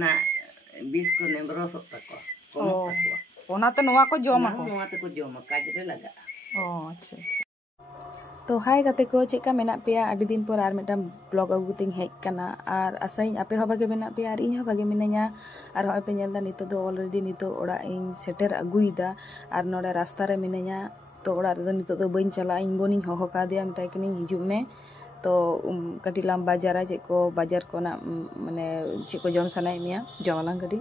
na bis ko nembrosok tako. Komok tako. Onate noa ko jom ako. Noa te ko jom kaj re laga. Oh, acha acha. तो हाय गाते को चेका मेना पेया अडी दिन पर are Meta blog अगु तिंग hedge कना are आसाई आपे हो भागे मेना पेया आर इन हो भागे मिनाया आर हो पे नेलदा नितो दो ऑलरेडी नितो ओड़ा इन सेटर अगुइदा आर नोडे रास्ता रे मिनाया तो ओड़ा रे नितो दो बइन चला इन बोनी हो का दिया मताय कनी हिजुम में तो कटिलाम बाजार चेको बाजार को ना माने चेको जम सनाय मिया जमलां कटी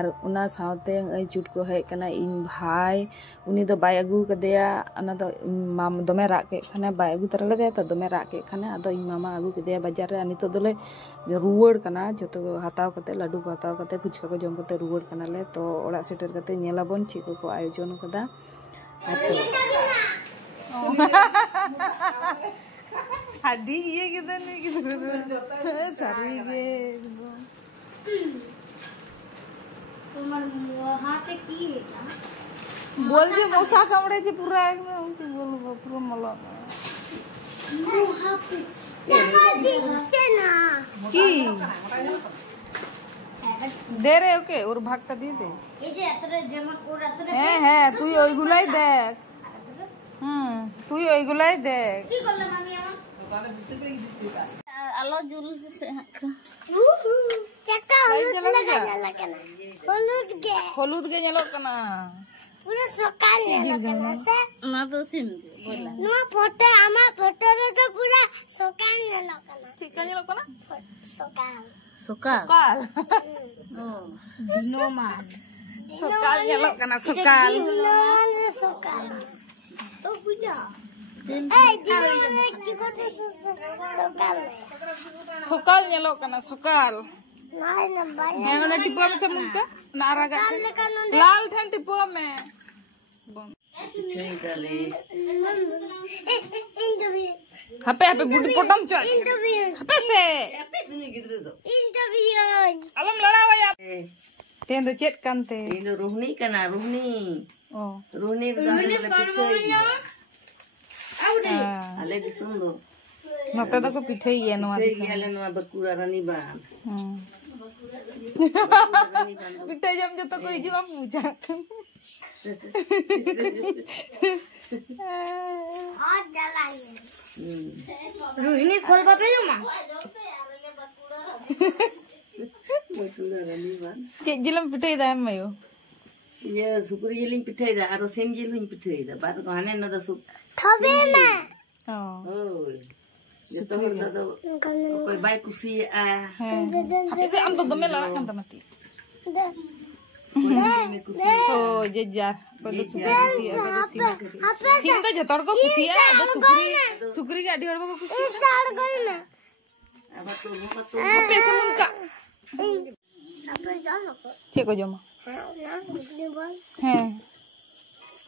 आर उना सावते चुट को हेज कना इन भाई उनी दो बाय अगु कदेया अना दो माम दोमे राग के खाने बाय अगु तरले दे तो दोमे राग के खाने अदो इन मामा अगु कदेया बाजार रे नितो दोले रुवड़ कना जतो हताव कते लाडू को हताव कते फुचका को जम कते रुवड़ कना ले तो ओड़ा सेटर कते नेलाबन चेको को आयोजन कदा Hadi iya kita nih gitu. Sari ge. तुम्हार हाथे की है बोल दे मौसा कमरे थी पूरा एकदम की बोल पूरा मला मुहा पे लगा दे ना की दे रे ओके और भाग का दे दे ये जे अतरे जमा और अतरे है तू ओई गुलाई देख तू ओई गुलाई देख की करला मामी Alo jul se चक्का हलुद के nyelok kana पूरा सकाल नेला से na to sim bola नुआ फोटो आमा फोटो रे तो पूरा सकाल नेला kana चिका nyelok kana सकाल sokal kal oh dinoman sokal nyelok kana sokal सकाल तो पूजा sokal nyelok kana sokal yang ada tipu apa sih muka naraga lal kan tipu me hape hape budi potong coy hape se alam larawa ya ten do chat kan te Ini ruhni kana ruhni. oh Ruhni itu dah boleh pichai. Ale disundo. note do ko pithai ye no Pichai ale noa bakura rani ban. pithai jam joto ko hiju am puja हाथ जलाइए रोहिणी फल बापे जो मां Bakura rani ban. cek jilam pithai da em mayo Iya sukuri jiling pichai dah. Aro sem jiling pichai dah. Baru kau hane nada sup. थबे में oh Oh. Jatuh kita tu. Kau baik kusi ah. hape se am to dome lara kan tamati oh jejar pada suka kusi ada sim to jotor ko kusi ada sukri ga adi hor ko kusi start कर ना Apa tu? Apa tu? hape se mun ka अब जाओ cek ko joma ना ये बोल Heh.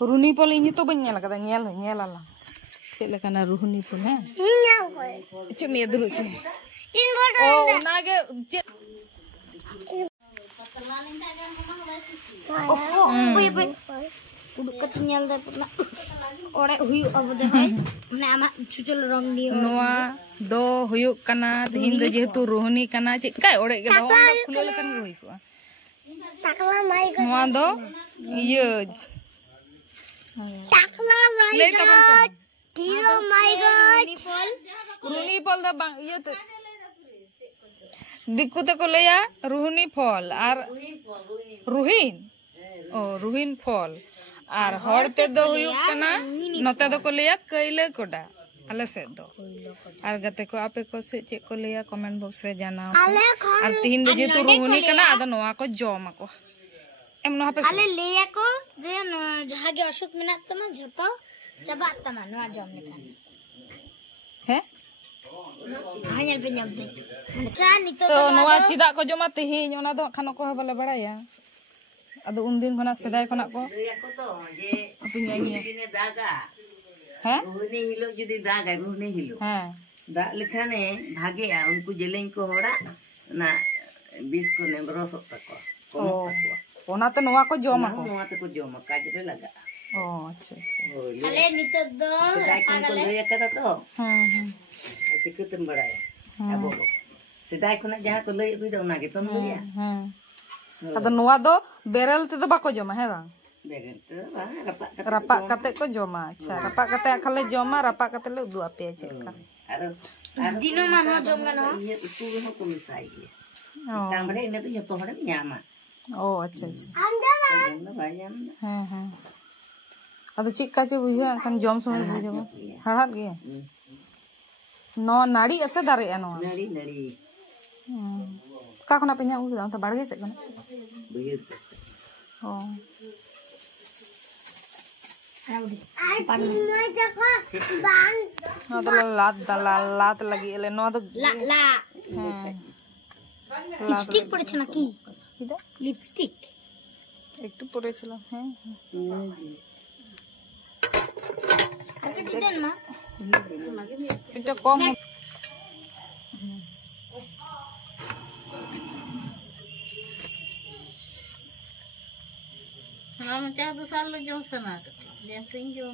Ruhni pol ini to bañ nyela kada nyelala. Cek lekana ruhni pol he. ये कोई Cek ni dulu sih. इन photo Oh, nage cek. उड़ कतिnyal दा पना ओरे हुई अब दे है माने आमा चुचल रंग दियो Noa do huyuk kana tihin do jehetu ruhni kana cek kai ore ge daw onda khulo lekan ruhi ko. टकला माई को Noa do ieu टकला माई le taban kan. दियो माई God Ruhni pol da bang ieu tu. Diku te ko leya ruhni pol ar ruhin. Oh, ruhin pol. Ar horte do huyuk kana note do ko leya kaile koda. Ale se do. Ar gate ko ape ko se cek ko leya comment box re janao. आले Khan Ar tihin do jetu ruhni kana ado noa ko jom ako. Em no hape आले लेया को जे जहां के Ashok minute तमा झतो चबा तमा no जम निकान he? हanyal पे जम दे चान नितो To noa cidak ko joma tihin ona do khano ko bale baraya. Ado undin khona sedai khona ko Dari aku tu je. api nyanyi. Ini daga. He? Ruhni hilo jadi daga ruhni hilo. He. Dak lekhane bhage ya unku jeleng ko hora na bis ko nembrosok tako. Komok tako. Onate noa ko jom ako. Noa te ko jom kaj re laga. Oh, acha acha. Oh, आले नितो दो Kedai kun ko dia kata tu. Hmm. Cikutan baraya. Abo. सेदाय खुना जहां को लई अगुई दो ना के तुम लइया अदो नोआ दो बेरल ते दो बाको जमा है बांग बेगन तो बा रापा कते को जमा अच्छा रापा कते खाले जमा रापा कते ले उदु आपे चेका आरो दिनो मान हो जम गनो ये उतु हो को मिसाई है तामरे इने तो जतो हड़े न्यामा ओ अच्छा अच्छा तो भाई जाम हां अदो चिक्का चे बुझा खान जम समय बुझो हड़ात गे नो नाड़ी ऐसे दारे नो नड़ी नड़ी का खना पे냐 उ त बाड़गे से कना बुझे ओ लात लगी एले नो तो ला लिपस्टिक পড়েছ নাকি এটা লিপস্টিক একটু পড়েছিল হ্যাঁ আর কি দেন মা এটা কম हम चाहे तो साल लो जो सना लेकिन जो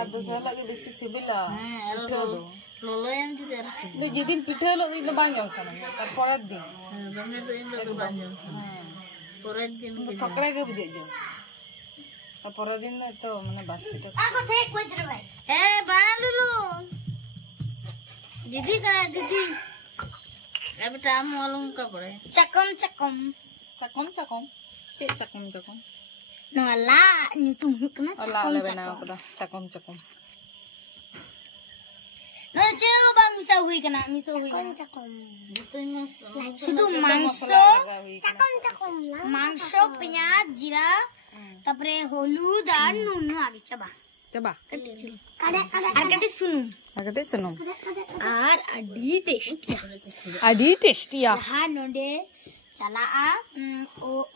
आदो साला के बेसी सिबिला हां लोलो एम जी तेरा दे जेदिन पिठे लो इन बांग जम सना तर पड़त दिन दंगे तो इन लोग बांध जम पूरे दिन के पकड़े के बुझे जो और पूरे दिन तो माने बास्केट आगो थे कोई दर भाई ए बांध लो दीदी करा दीदी अब टाइम मालूम का पड़े चकम चकम चकम चकम से चकम चकम no la nyutung hukna चकम बनाओ पता चकम चकम no jeo bang misa hui kana chakam itu mas sudu mangso mangso penyat jira tapre holud ar nunu age chaba चबा kada ar kate sunu agate सुनो ar adi tasty ha node chala a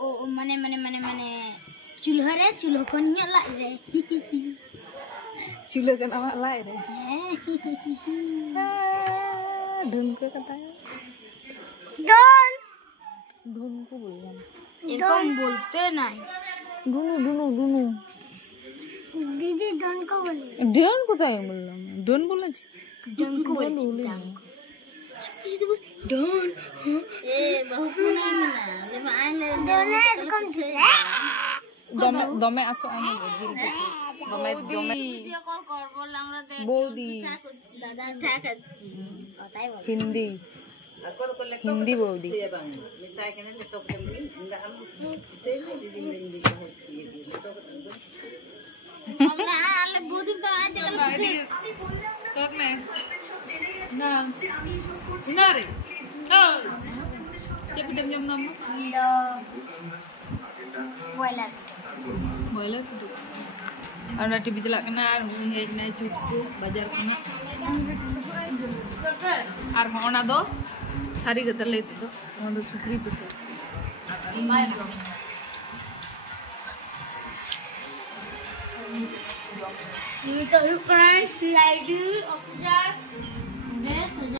o mane चूल्हा रे चूल्हा को निया ला रे चूल्हा का नाम ला रे ढून को कता है ढून को बोलना एकदम बोलते नहीं ढूनु ढूनु ढूनु दीदी ढून को बोले ढून को ताई बोलना ढून बोलना ढून को बोले ढून ए बहुत नहीं मिला ले आए ले ढून कम दमे आसो आने दमे वीडियो कॉल कर बोल हमरा देख बोदी दादा ठाक बताई बोल हिंदी हिंदी बोदी ये बांग मिसाई के ले तो कम नहीं इंदा हम से दीदी दीदी को ये तो हमरा आले बोदी तो आज तो मैं ना रे ओ cepet jam nama do boiler boiler tu ada TV telak kena hej na cucu bajar kena ar hona do sari gata le tu ona do sukri pita ini to you can slide of that